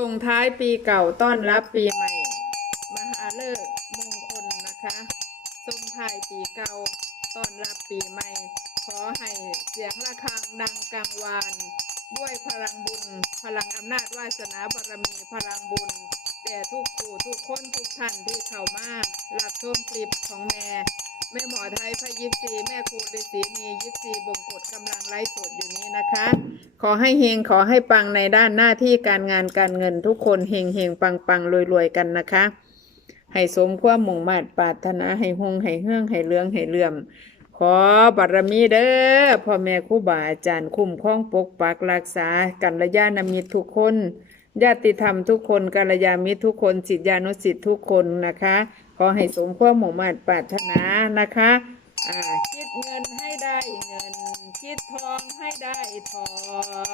ส่งท้ายปีเก่าต้อนรับปีใหม่ มหาเลิกษ์มงคลนะคะ ส่งท้ายปีเก่าต้อนรับปีใหม่ ขอให้เสียงะระฆังดังกังวาน ด้วยพลังบุญ พลังอำนาจวาสนาบารมีพลังบุญแต่ทุกผู้ทุกคนทุกท่านที่เข้ามาหลักชมคลิปของแม่ แม่หมอไทยพระยิปซีแม่ครูฤาษีมียิปซีบงกฎกำลังไลฟ์สดอยู่นี้นะคะ ขอให้เฮงขอให้ปังในด้านหน้าที่การงานการเงินทุกคนเฮงเฮงปังปังรวยรวยกันนะคะ ให้สมความมุ่งมา่ปรารถนาให้หงให้เฮืองให้เลืองให้เลื่อม ขอบารมีเด้อพ่อแม่ครูบาอาจารย์คุ้มครองปกปักรักษากัลยะนามิตรทุกคน ญาติธรรมทุกคนกัลยามิตรทุกคนสิทธิานุสิทธิทุกคนนะคะ ขอให้สมความมุ่งมา่ปรารถนานะคะคิดเงินให้ได้เงิน คิดทองให้ได้ทอ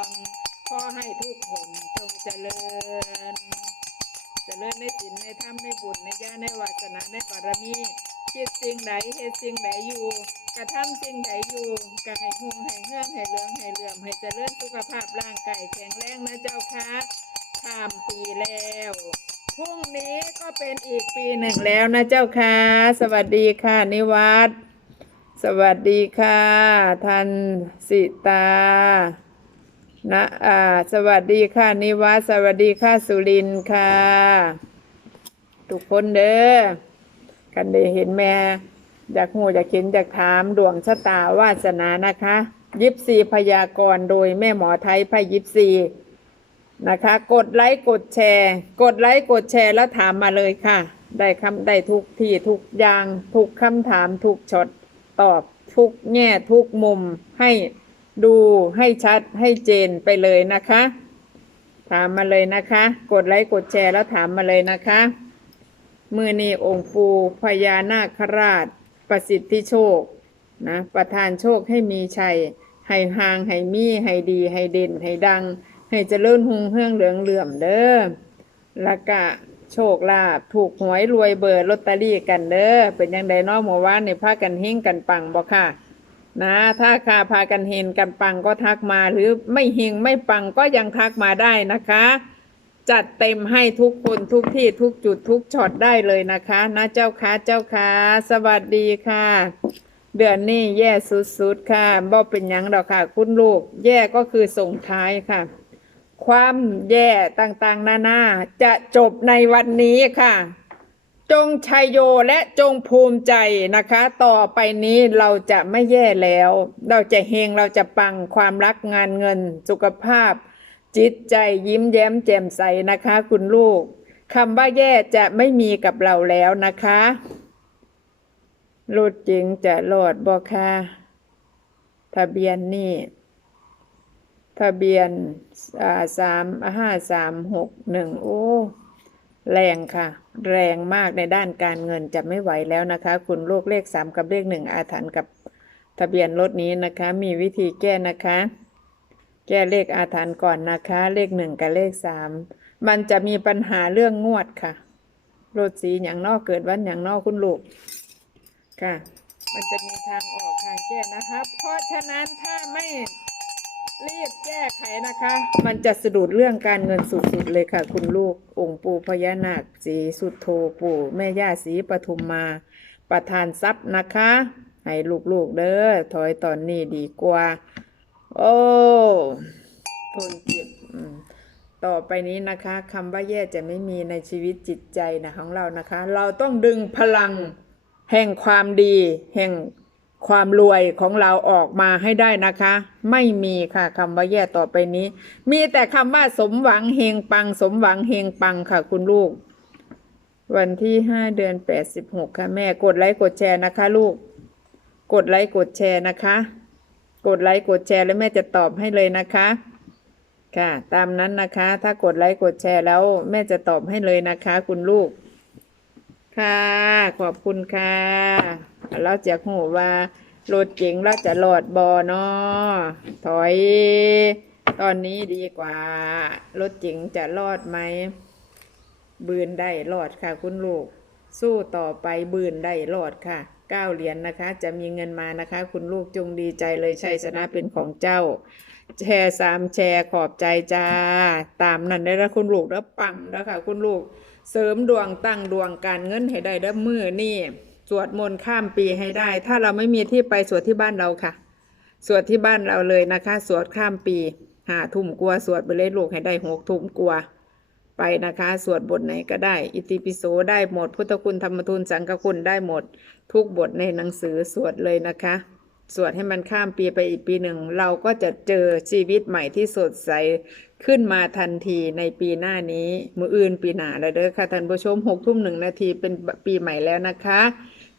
งขอให้ทุกคนจงเจริญ เจริญในศีลในธรรมในบุญในญาณในวาสนาในบารมีคิดสิ่งใดเหตุสิ่งใดอยู่ กระทำสิ่งใดอยู่ก็ให้หุ่งให้เฮื่องให้เหลืองให้เหลื่อมให้เจริญสุขภาพร่างกายแข็งแรงนะเจ้าค่ะ ข้ามปีแล้วพรุ่งนี้ก็เป็นอีกปีหนึ่งแล้วนะเจ้าค่ะ สวัสดีค่ะ นิวัฒน์สวัสดีค่ะท่านสิตานะอ่าสวัสดีค่ะ นิวัฒน์สวัสดีค่ะ สุรินค่ะ ทุกคนเด้อกันได้เห็นแม่อยากหูอยากเห็นอยากถามดวงชะตาวาสนานะคะ ยิปซีพยากรโดยแม่หมอไทยพยิปซี นะคะ กดไลค์กดแชร์ กดไลค์กดแชร์แล้วถามมาเลยค่ะ ได้คำได้ทุกที่ทุกอย่างทุกคำถามทุกช็อตตอบทุกแง่ทุกมุมให้ดูให้ชัดให้เจนไปเลยนะคะ ถามมาเลยนะคะ กดไลค์กดแชร์แล้วถามมาเลยนะคะมือนีองค์ปูพญานาคราช ประสิทธิโชคนะประทานโชคให้มีชัยให้หางให้มีให้ดีให้เด่นให้ดัง ให้เจริญหุงเฮืองเหลืองเหลื่อมเด้อแล้วก็โชคลาภถูกหวยรวยเบอร์ลอตเตอรี่กันเด้อเป็นยังไงเนาะหมู่ว่านในพากันเฮงกันปังบ่ค่ะ นะ ถ้าคาพากันเฮงกันปังก็ทักมาหรือไม่เฮงไม่ปังก็ยังทักมาได้นะคะ จัดเต็มให้ทุกคนทุกที่ทุกจุดทุกช็อตได้เลยนะคะนะเจ้าค่ะเจ้าค่ะสวัสดีค่ะ เดือนนี้แย่สุดๆค่ะบ่เป็นยังดอกค่ะ คุณลูก แย่ก็คือส่งท้ายค่ะ ความแย่ต่างๆ นานาจะจบในวันนี้ค่ะ จงชัยโยและจงภูมิใจนะคะ ต่อไปนี้เราจะไม่แย่แล้ว เราจะเฮงเราจะปังความรักงานเงิน สุขภาพ จิตใจยิ้มแย้มแจ่มใสนะคะ คุณลูกคำว่าแย่จะไม่มีกับเราแล้วนะคะรถจริงจะรอดบอค่ะทะเบียนนี่ ทะเบียนสามห้าสามหกหนึ่งโอ้แรงค่ะ แรงมากในด้านการเงินจะไม่ไหวแล้วนะคะ คุณลูกเลขสามกับเลขหนึ่งอาถรรพ์กับทะเบียนรถนี้นะคะ มีวิธีแก้นะคะ แก้เลขอาถรรพ์ก่อนนะคะ เลขหนึ่งกับเลขสามมันจะมีปัญหาเรื่องงวดค่ะรถสีอย่างนอกเกิดวันอย่างนอกคุณลูกค่ะ มันจะมีทางออกทางแก้นะคะ เพราะฉะนั้นถ้าไม่ รีบแก้ไขนะคะ มันจะสะดุดเรื่องการเงินสุดๆเลยค่ะ คุณลูกองค์ปู่พญานาคสีสุดโทปู่แม่ย่าสีปทุมมา ประทานทรัพย์นะคะ ให้ลูกๆเด้อถอยตอนนี้ดีกว่า โอ้ทนเจ็บต่อไปนี้นะคะคำว่าแย่จะไม่มีในชีวิตจิตใจนะของเรานะคะ เราต้องดึงพลังแห่งความดี แห่ง ความรวยของเราออกมาให้ได้นะคะ ไม่มีค่ะคำว่าแย่ต่อไปนี้ มีแต่คำว่าสมหวังเฮงปัง สมหวังเฮงปังค่ะคุณลูก วันที่ห้าเดือนแปดสิบหกค่ะแม่กดไลค์กดแชร์นะคะ ลูก กดไลค์กดแชร์นะคะ กดไลค์กดแชร์แล้วแม่จะตอบให้เลยนะคะ ค่ะ ตามนั้นนะคะ ถ้ากดไลค์กดแชร์แล้วแม่จะตอบให้เลยนะคะ คุณลูก ค่ะ ขอบคุณค่ะ เราจะหูว่ารถเก๋งเราจะรอดบอนาะถอย ตอนนี้ดีกว่า รถเก๋งจะรอดไหม บืนได้รอดค่ะ คุณลูก สู้ต่อไปบืนได้รอดค่ะเก้าเหรียญนนะคะ จะมีเงินมานะคะ คุณลูกจงดีใจเลยชัยชนะเป็นของเจ้า แชร์สามแชร์ขอบใจจ้า ตามนั้นได้แล้วคุณลูกแล้วปังแล้วค่ะ คุณลูก เสริมดวงตั้งดวงการเงินให้ได้แล้วมือนี่ สวดมนต์ข้ามปีให้ได้ ถ้าเราไม่มีที่ไปสวดที่บ้านเราค่ะ สวดที่บ้านเราเลยนะคะ สวดข้ามปีหาทุ่มกลัวสวดไปเลยลูกให้ได้หกทุ่มกลัว ไปนะคะ สวดบทไหนก็ได้ อิติปิโสได้หมด พุทธคุณธรรมทูลสังฆคุณได้หมด ทุกบทในหนังสือสวดเลยนะคะ สวดให้มันข้ามปีไปอีกปีหนึ่ง เราก็จะเจอชีวิตใหม่ที่สดใสขึ้นมาทันทีในปีหน้านี้ มืออื่นปีหน้าแล้วเด้อค่ะท่านผู้ชมหกทุ่มหนึ่งนาทีเป็นปีใหม่แล้วนะคะ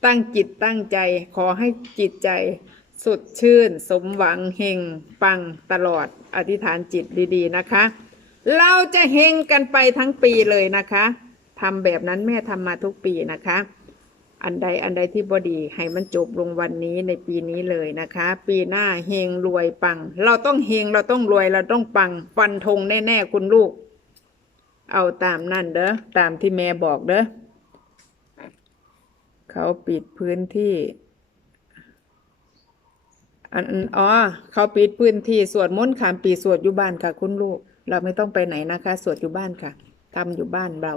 ตั้งจิตตั้งใจขอให้จิตใจสดชื่น สมหวังเฮงปังตลอดอธิษฐานจิตดีๆนะคะ เราจะเฮงกันไปทั้งปีเลยนะคะทำแบบนั้นแม่ทำมาทุกปีนะคะ อันใดอันใดที่บดีให้มันจบลงวันนี้ในปีนี้เลยนะคะ ปีหน้าเฮงรวยปัง เราต้องเฮงเราต้องรวยเราต้องปังฟันธงแน่ๆคุณลูก เอาตามนั่นเด้อตามที่แม่บอกเด้อ เขาปิดพื้นที่ อันอ๋อเขาปิดพื้นที่สวดมนต์ขามปีสวดอยู่บ้านค่ะ คุณลูก เราไม่ต้องไปไหนนะคะ สวดอยู่บ้านค่ะทำอยู่บ้านเรา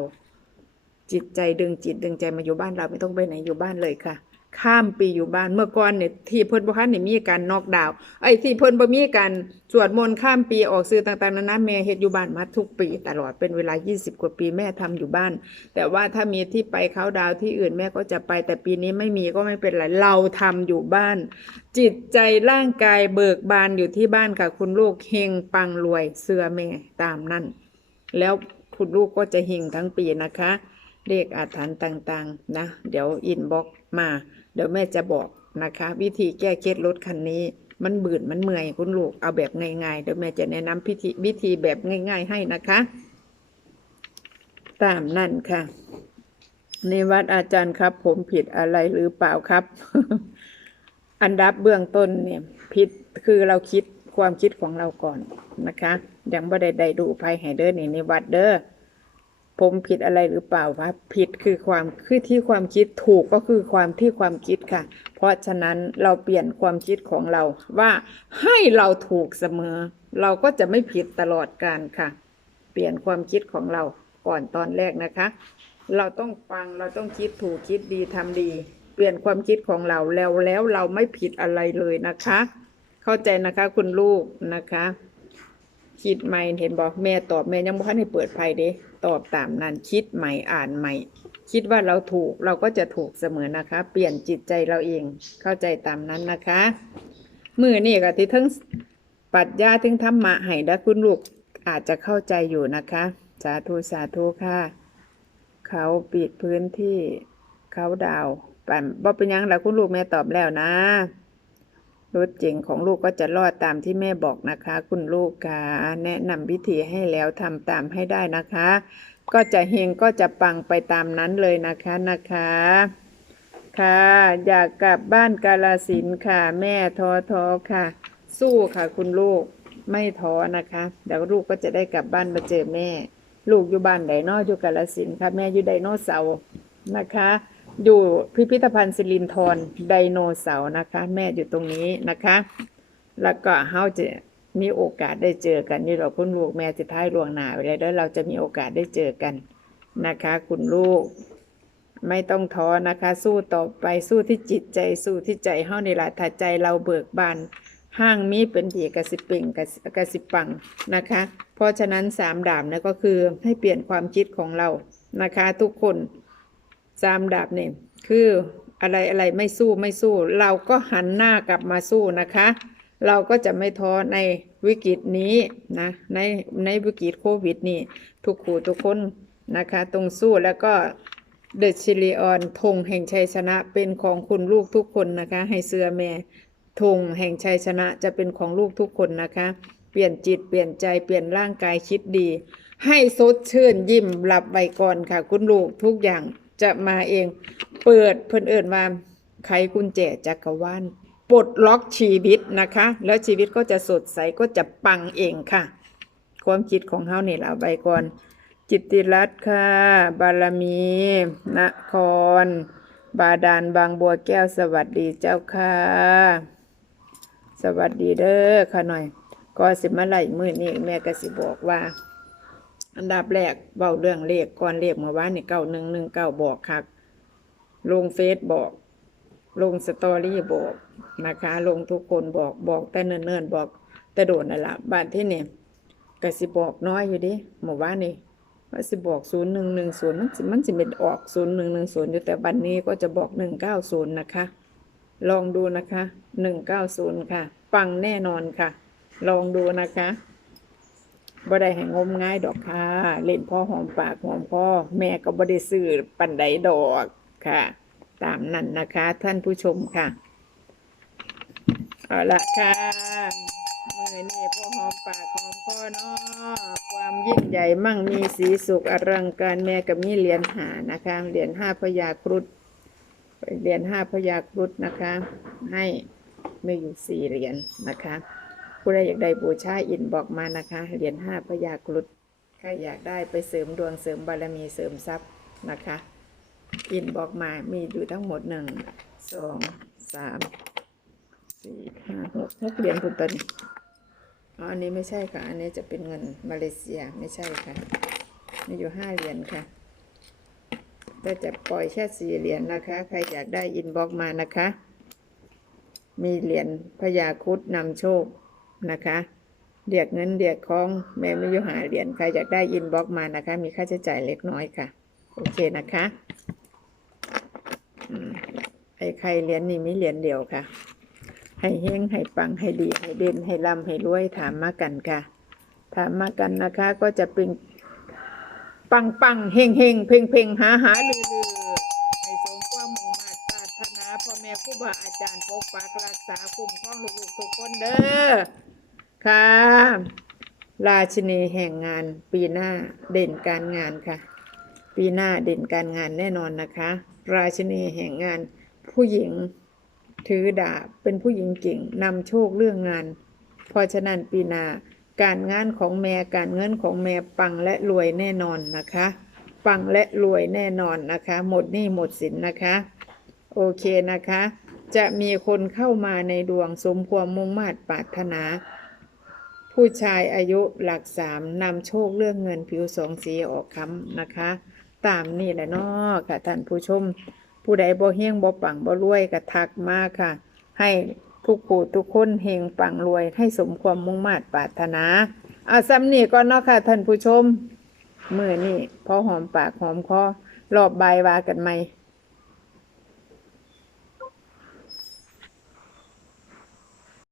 จิตใจดึงจิตดึงใจมาอยู่บ้านเราไม่ต้องไปไหนอยู่บ้านเลยค่ะ ข้ามปีอยู่บ้านเมื่อก่อนเนี่ยที่เพิ่นบ่คันนี่มีการนอกดาวไอ้ที่เพิ่นบ่มีการสวดมนต์ข้ามปีออกสื่อต่างๆนานาแม่เฮ็ดอยู่บ้านมาทุกปี ตลอดเป็นเวลา 20 กว่าปีแม่ทำอยู่บ้าน แต่ว่าถ้ามีที่ไปเขาดาวที่อื่นแม่ก็จะไป แต่ปีนี้ไม่มีก็ไม่เป็นไรเราทำอยู่บ้าน จิตใจร่างกายเบิกบานอยู่ที่บ้านค่ะคุณลูกเฮงปังรวยเสื้อแม่ตามนั่นแล้วคุณลูกก็จะเฮงทั้งปีนะคะเลขอาถรรพ์ต่างๆ นะ เดี๋ยวอินบ็อกมา เดี๋ยวแม่จะบอกนะคะ วิธีแก้เคล็ดรถคันนี้ มันบื่นมันเมื่อยคุณลูกเอาแบบง่ายๆเดี๋ยวแม่จะแนะนำพิธีวิธีแบบง่าย ๆ ให้นะคะ ตามนั่นค่ะในวัดอาจารย์ครับ ผมผิดอะไรหรือเปล่าครับ อันดับเบื้องต้นเนี่ยผิดคือเราคิดความคิดของเราก่อนนะคะ ยังบ่ได้ได้ดูภัยให้เด้อนี่ในวัดเด้อ ผมผิดอะไรหรือเปล่าวะผิดคือความคือที่ความคิดถูกก็คือความที่ความคิดค่ะ เพราะฉะนั้นเราเปลี่ยนความคิดของเราว่าให้เราถูกเสมอ เราก็จะไม่ผิดตลอดการค่ะ เปลี่ยนความคิดของเราก่อนตอนแรกนะคะ เราต้องฟังเราต้องคิดถูกคิดดีทำดี เปลี่ยนความคิดของเราแล้วแล้วเราไม่ผิดอะไรเลยนะคะ เข้าใจนะคะคุณลูกนะคะ คิดใหม่เห็นบอกแม่ตอบแม่ยังบ่ทันให้เปิดไพ่เด้ ตอบตามนั้นคิดใหม่อ่านใหม่ คิดว่าเราถูกเราก็จะถูกเสมอนะคะ เปลี่ยนจิตใจเราเองเข้าใจตามนั้นนะคะมือนี่ก็ที่ทั้งปัดญาถึงธรรมะให้ได้คุณลูกอาจจะเข้าใจอยู่นะคะ สาธุสาธุค่ะ เขาปิดพื้นที่เขาดาวปั่นบ่เป็นยังแล้วคุณลูกแม่ตอบแล้วนะ รถเจ๋งของลูกก็จะรอดตามที่แม่บอกนะคะ คุณลูกค่ะแนะนำวิธีให้แล้วทำตามให้ได้นะคะ ก็จะเฮงก็จะปังไปตามนั้นเลยนะคะนะคะค่ะอยากกลับบ้านกาลสินค่ะ แม่ท้อท้อค่ะ สู้ค่ะคุณลูกไม่ท้อนะคะ เดี๋ยวลูกก็จะได้กลับบ้านมาเจอแม่ ลูกอยู่บ้านไดโนออยู่กาลสินค่ะ แม่อยู่ไดโนเสาร์นะคะ อยู่พิพิธภัณฑ์สิรินธรไดโนเสาร์นะคะ แม่อยู่ตรงนี้นะคะ แล้วก็เฮาจะมีโอกาสได้เจอกันนี่เราคุณลูกแม่จะท้ายลวงหนาไปเลยแล้วเราจะมีโอกาสได้เจอกันนะคะ คุณลูก ไม่ต้องท้อนะคะ สู้ต่อไปสู้ที่จิตใจสู้ที่ใจเฮานี่แหละถ้าใจเราเบิกบานห้างมีเป็นดีกสิเป่งกสิกสิปังนะคะ เพราะฉะนั้นสามดาบนะก็คือให้เปลี่ยนความคิดของเรานะคะ ทุกคน สามดาบเนี่ยคืออะไรอะไรไม่สู้ไม่สู้ เราก็หันหน้ากลับมาสู้นะคะ เราก็จะไม่ท้อในวิกฤตนี้นะในในวิกฤตโควิดนี่ทุกขู่ทุกคนนะคะตรงสู้แล้วก็เดชิลีออนธงแห่งชัยชนะเป็นของคุณลูกทุกคนนะคะ ให้เสื้อแม่ธงแห่งชัยชนะจะเป็นของลูกทุกคนนะคะ เปลี่ยนจิตเปลี่ยนใจเปลี่ยนร่างกายคิดดี ให้สดชื่นยิ้มหลับไว้ก่อนค่ะ คุณลูกทุกอย่าง จะมาเอง เปิดเพิ่นเอิญมาไขกุญแจจักรวาลปลดล็อกชีวิตนะคะ แล้วชีวิตก็จะสดใสก็จะปังเองค่ะ ความคิดของเฮานี่ละไว้ก่อน จิตติรัตน์ค่ะ บารมีนคร บาดาลบางบัวแก้วสวัสดีเจ้าค่ะ สวัสดีเด้อค่ะหน่อย ก็สิมาไหลมือนี้แม่ก็สิบอกว่า อันดับแรกเว้าเรื่องเลขก่อนเลขเมื่อวานนี่เก้าหนึ่งหนึ่งเก้าบอกคัก ลงเฟซบอก ลงสตอรี่บอกนะคะ ลงทุกคนบอกบอกแต่เนิ่นๆบอกแต่โดนนั่นละบานที่นี่ก็สิบอกน้อยอยู่ดิเมื่อวานนี่ว่าสิบอกศูนย์หนึ่งหนึ่งศูนย์มันสิมันสิเป็นออกศูนย์หนึ่งหนึ่งศูนย์อยู่แต่บันนี้ก็จะบอกหนึ่งเก้าศูนย์นะคะ ลองดูนะคะหนึ่งเก้าศูนย์ค่ะปังแน่นอนค่ะ ลองดูนะคะ บ่ได้ให้งมง่ายดอกค่ะ เล่นพ่อหอมปากหอมคอแม่ก็บ่ได้ซื้อปันไดดอกค่ะ ตามนั้นนะคะ ท่านผู้ชมค่ะ เอาละค่ะมือนี่พ่อหอมปากหอมคอเนาะความยิ่งใหญ่มั่งมีสีสุขอลังการแม่กับมีเหรียญหานะคะเหรียญห้าพญาครุฑเหรียญห้าพญาครุฑนะคะ ให้ไม่อยู่สี่เหรียญนะคะ ผู้ใดอยากได้บูชาอินบอกมานะคะเหรียญห้าพญาครุฑใครอยากได้ไปเสริมดวงเสริมบารมีเสริมทรัพย์นะคะ อินบอกมามีอยู่ทั้งหมดหนึ่งสองสามสี่ห้าหกหกเหรียญคุณต้นอ๋ออันนี้ไม่ใช่ค่ะ อันนี้จะเป็นเงินมาเลเซียไม่ใช่ค่ะมีอยู่ห้าเหรียญค่ะแต่จะปล่อยแค่สี่เหรียญนะคะ ใครอยากได้อินบอกมานะคะ มีเหรียญพญาครุดนำโชค นะคะเดียกเงินเดียกของแม่ไม่ยุหาเหรียญใครอยากได้อินบ็อกมานะคะ มีค่าใช้จ่ายเล็กน้อยค่ะ โอเคนะคะไอ้ใครเหรียญนี่มีเหรียญเดียวค่ะ ให้เฮงให้ปังให้ดีให้เด่นให้ร่ำให้รวยถามมากันค่ะ ถามมากันนะคะ ก็จะเป็นปังปังเฮงเฮงเพ่งเพ่งหาหาลือลือให้สมความมุ่งมาตรารถนาพ่อแม่ครูบาอาจารย์ปกปักรักษาคุ้มครองลูกทุกคนเด้อ ค่ะ ราชินีแห่งงานปีหน้าเด่นการงานค่ะ ปีหน้าเด่นการงานแน่นอนนะคะ ราชินีแห่งงานผู้หญิงถือดาบเป็นผู้หญิงเก่งนำโชคเรื่องงาน เพราะฉะนั้นปีหน้าการงานของแม่การเงินของแม่ปังและรวยแน่นอนนะคะ ปังและรวยแน่นอนนะคะ หมดหนี้หมดสินนะคะ โอเคนะคะ จะมีคนเข้ามาในดวงสมความมุ่งมา่ปรารถนา ผู้ชายอายุหลักสามนำโชคเรื่องเงินผิวสองสีออกค้ำนะคะ ตามนี่แหละเนาะค่ะท่านผู้ชม ผู้ใดบ่เฮงบ่ปังบ่รวยก็ทักมาค่ะ ให้ทุกผู้ทุกคนเฮงปังรวยให้สมความมุ่งมา่ปรารถนาเอาซ้ำนี่ก่อนเนาะค่ะท่านผู้ชมมือนี่พอหอมปากหอมคอรอบใบาวากันไหม